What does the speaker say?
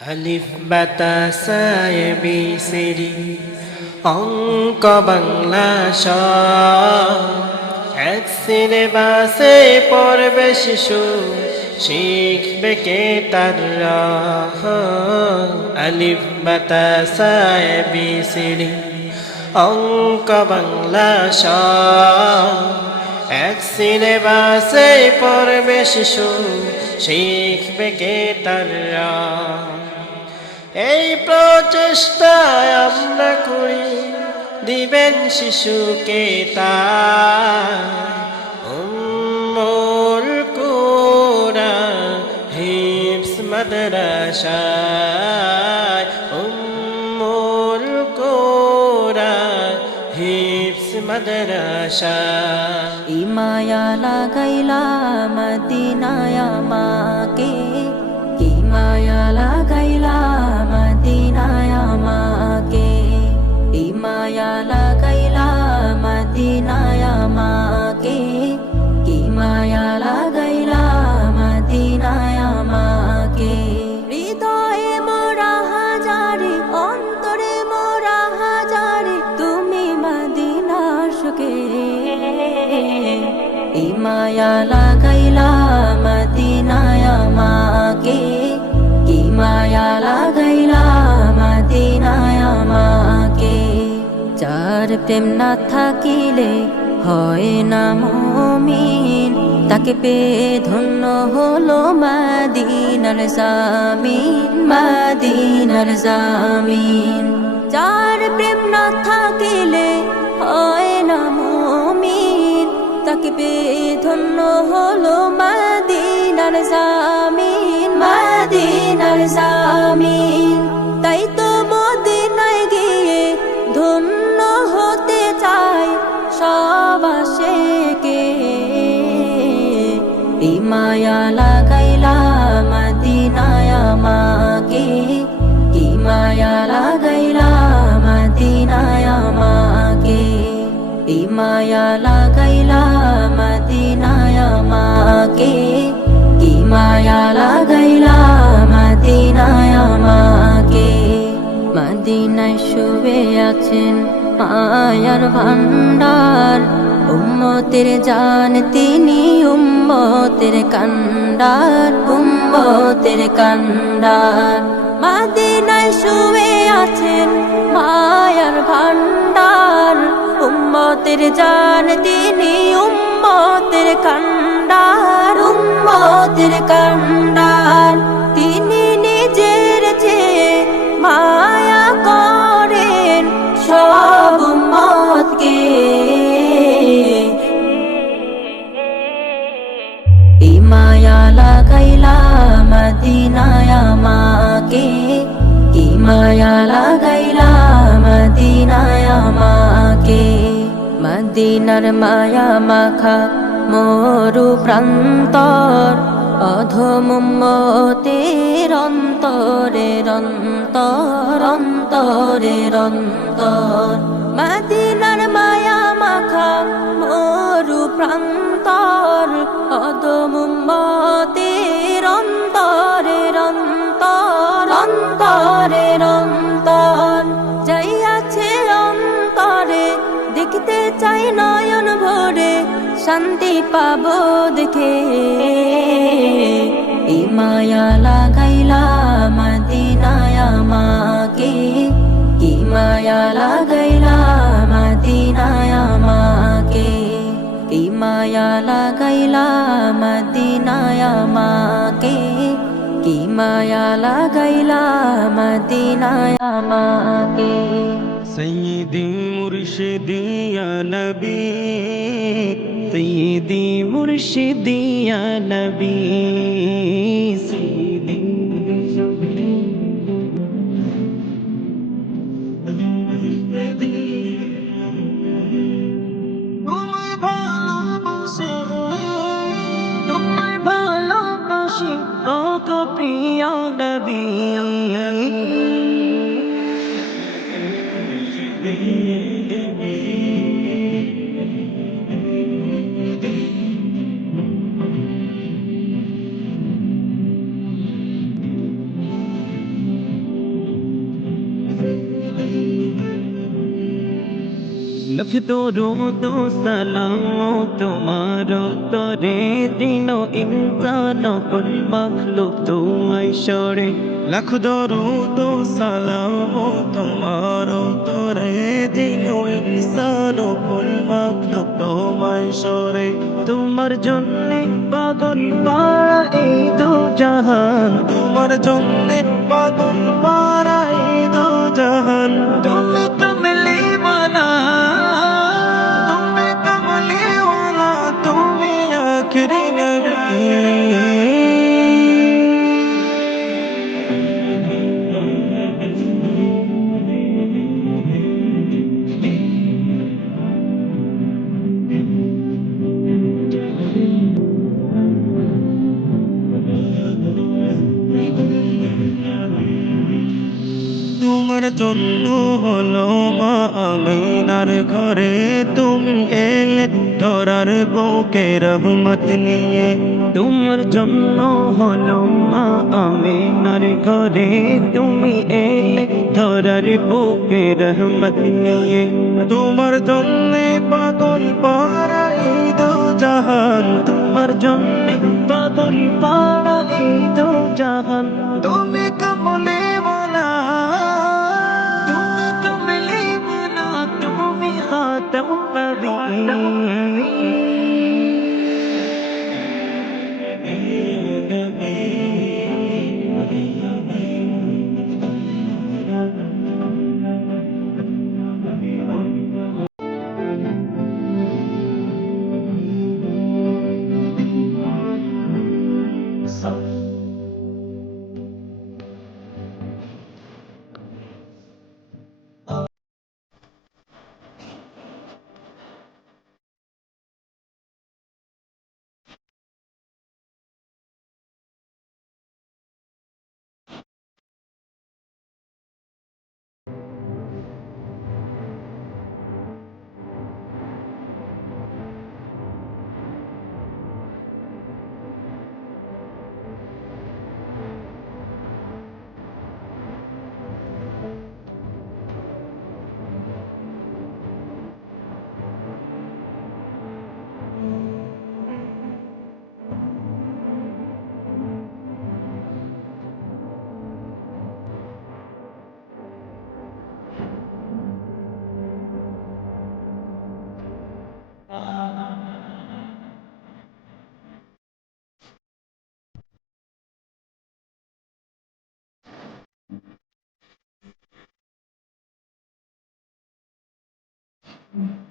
আলিফ বাতাসায় বিসিরি অঙ্ক বাংলা এক সিলেবাসে পড়বে শিশু, শিখবে কে তার আলিফ বাতাসায় বিসিরি অঙ্ক বাংলা এক সিলেবাসে পড়বে শিশু, শিখবে কে তার এই প্রচেষ্টায় আমরা করি, দিবেন শিশুকে তার কোরা হিপস মাদ্রাসায়। উম্মুল কোরা হিপস মাদ্রাসা ইমায়া লাগাইলা মদিনায় মাকে মায়া লাগাইলা মদিনায় মাকে ইমায়া লাগাইলা মদিনায় মাকে কি মায়া লাগাইলা মদিনায় মাকে হৃদয়ে মোরা হাজারি অন্তরে মোরা হাজারি তুমি মদিনার সুখে ইমায়া লাগাইলা প্রেম না থাকিলে হয় না মমিন। তাকে পে ধন্য হলো মাদিনার জামিন মাদিনার জামিন। যার প্রেম না থাকিলে হয় না মমিন। তাকে পে ধন্য হলো মাদিনার জামিন মাদিনার জামিন। ইমায়া লাগাইলা মদিনায় মাকে। কি মায়া লাগাইলা মদিনায় মাকে। ইমায়া লাগাইলা মদিনায় মাকে। কি মায়া লাগাইলা মদিনায় মাকে। মদিনায় শুয়ে আছেন মায়ার ভান্ডার উম্মতের জান তিনি উম্মতের কান্ডার উম্মতের কান্ডার। মাদিনায় শুয়ে আছেন মায়ার ভান্ডার উম্মতের জান তিনি উম্মতের কান্ডার উম্মতের কান্ডার। মদিনায় মাকে কি মায়া লাগাইলা মদিনায় মাকে মদিনার মায়া মাখা মরু প্রান্তর অধমতের অন্তরে অন্তর অন্তরের অন্তর দেখতে চাই নয়ন ভরে, শান্তি পাবো দেখে। ইমায়া লাগাইলা মদিনায় মাকে কি মায়া লাগাইলা মদিনায় মাকে কি মায়া লাগাইলা মদিনায় মাকে কি মায়া লাগাইলা মদিনায় মাকে সৈয়দি মুর্শিদিয়া নবী সৈয়দি মুর্শিদিয়া নবী ভালোবাসি ও তো প্রিয় নবী লক্ষ দরুদ সালাম তোমার তরে দিন ইনসান কুল মখলুক তোমায় সরে। লাখ দরুদ সালাম তোমার তরে দিন ইনসান কুল মখলুক তোমায় সরে। তোমার জন্য পাগল পারা এই দু জাহান তোমার জন্য পাগল পারা এই দু জাহান তুমি তোমার জন্য হলো মা আমিনার ঘরে। তুমি এলে ধরার বউকে রহমত নিয়ে। তোমার জন্য হলো মা আমিনার ঘরে। তুমি এলে ধরার বউকে রহমত নিয়ে। তোমার জন্য পাগল পারা এই দো জাহান। তোমার জন্য পাগল পারা এই দো জাহান। তুমি কমলে mm